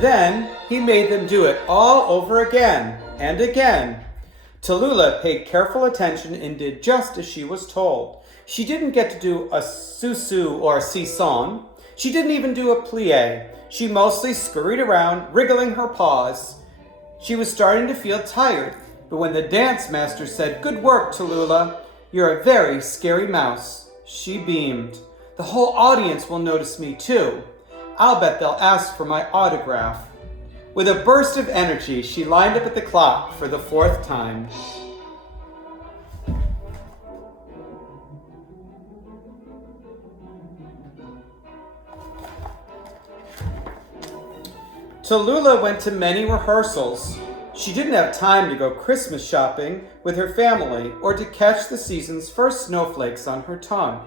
Then he made them do it all over again and again. Tallulah paid careful attention and did just as she was told. She didn't get to do a sous-sus or a sisson. She didn't even do a plie. She mostly scurried around, wriggling her paws. She was starting to feel tired, but when the dance master said, "Good work, Tallulah. You're a very scary mouse," she beamed. "The whole audience will notice me too. I'll bet they'll ask for my autograph." With a burst of energy, she lined up at the clock for the 4th time. Tallulah went to many rehearsals. She didn't have time to go Christmas shopping with her family or to catch the season's first snowflakes on her tongue.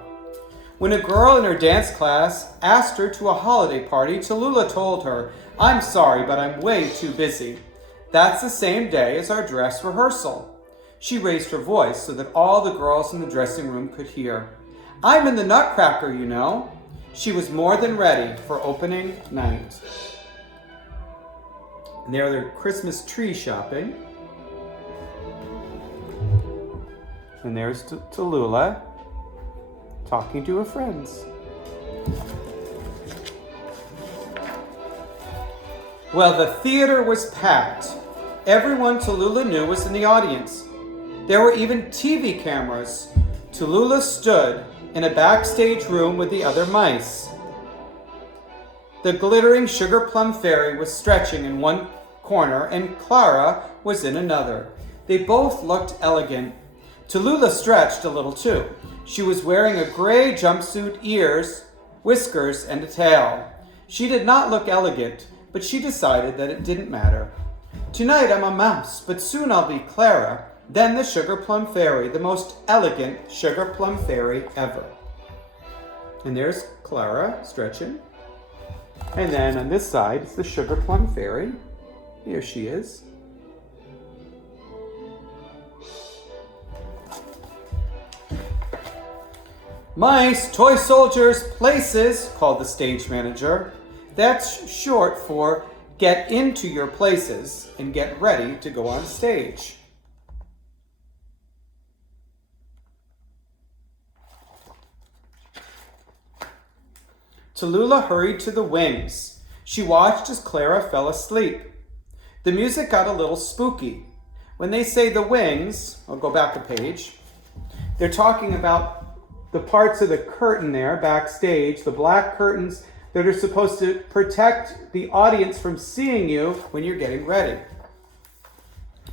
When a girl in her dance class asked her to a holiday party, Tallulah told her, "I'm sorry, but I'm way too busy. That's the same day as our dress rehearsal." She raised her voice so that all the girls in the dressing room could hear. "I'm in the Nutcracker, you know." She was more than ready for opening night. And there they're Christmas tree shopping. And there's Tallulah talking to her friends. Well, the theater was packed. Everyone Tallulah knew was in the audience. There were even TV cameras. Tallulah stood in a backstage room with the other mice. The glittering sugar plum fairy was stretching in one corner and Clara was in another. They both looked elegant. Tallulah stretched a little too. She was wearing a gray jumpsuit, ears, whiskers, and a tail. She did not look elegant, but she decided that it didn't matter. "Tonight I'm a mouse, but soon I'll be Clara, then the sugar plum fairy, the most elegant sugar plum fairy ever." And there's Clara stretching. And then on this side, it's the sugar plum fairy. Here she is. "Mice, toy soldiers, places," called the stage manager. That's short for get into your places and get ready to go on stage. Tallulah hurried to the wings. She watched as Clara fell asleep. The music got a little spooky. When they say the wings, I'll go back a page, they're talking about the parts of the curtain there backstage, the black curtains that are supposed to protect the audience from seeing you when you're getting ready.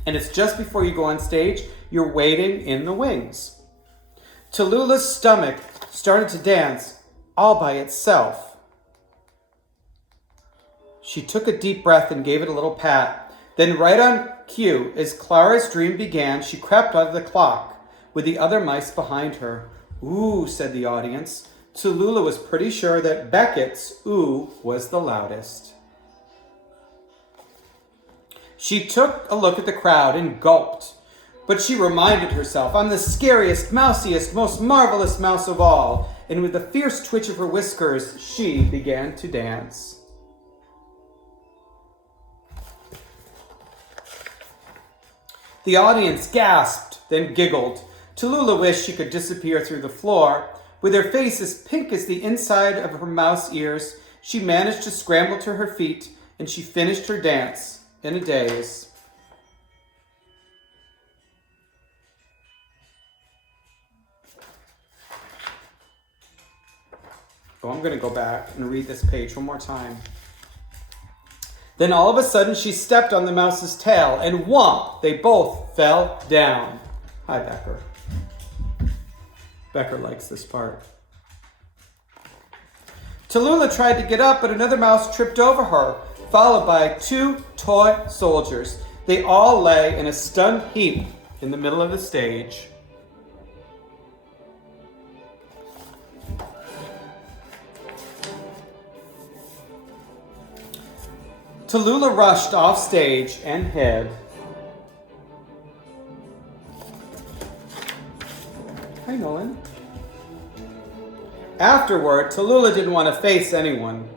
And it's just before you go on stage, you're waiting in the wings. Tallulah's stomach started to dance all by itself. She took a deep breath and gave it a little pat. Then right on cue, as Clara's dream began, she crept out of the clock with the other mice behind her. "Ooh," said the audience. Tallulah was pretty sure that Beckett's ooh was the loudest. She took a look at the crowd and gulped. But she reminded herself, "I'm the scariest, mousiest, most marvelous mouse of all." And with a fierce twitch of her whiskers, she began to dance. The audience gasped, then giggled. Tallulah wished she could disappear through the floor. With her face as pink as the inside of her mouse ears, she managed to scramble to her feet, and she finished her dance in a daze. Oh, I'm going to go back and read this page one more time. Then all of a sudden, she stepped on the mouse's tail, and whomp, they both fell down. Hi, Becker. Becker likes this part. Tallulah tried to get up, but another mouse tripped over her, followed by 2 toy soldiers. They all lay in a stunned heap in the middle of the stage. Tallulah rushed off stage and hid. Hi, Nolan. Afterward, Tallulah didn't want to face anyone.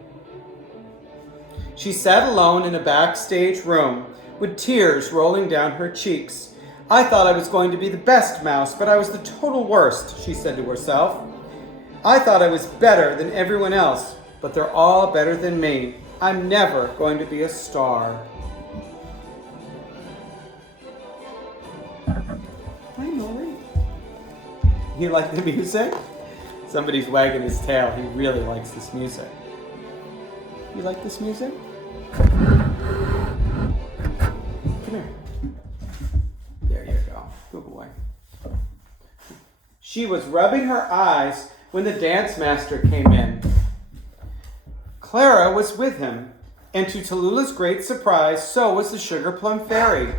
She sat alone in a backstage room with tears rolling down her cheeks. I thought I was going to be the best mouse, but I was the total worst, she said to herself. I thought I was better than everyone else, but they're all better than me. I'm never going to be a star. Hi, Nori. You like the music? Somebody's wagging his tail. He really likes this music. You like this music? Come here. There you go. Good boy. She was rubbing her eyes when the dance master came in. Clara was with him, and to Tallulah's great surprise, so was the Sugar Plum Fairy.